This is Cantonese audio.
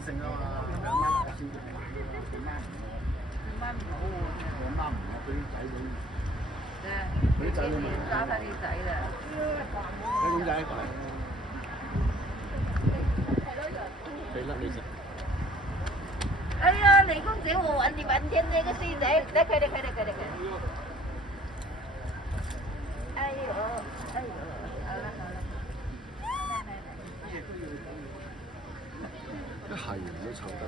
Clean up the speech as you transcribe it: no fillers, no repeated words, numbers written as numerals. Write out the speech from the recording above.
性啊嘛，佢阿媽先至買嘅嘛，佢媽唔好喎，佢阿媽唔好，佢啲仔女，佢啲仔女咪揸翻啲仔啦，你點解？俾甩你食。哎呀，李公子，我玩你半天那个谁来，来快点，快点，快点，快点！哎呦，哎呦，好了好了，来来来，係人都湊得。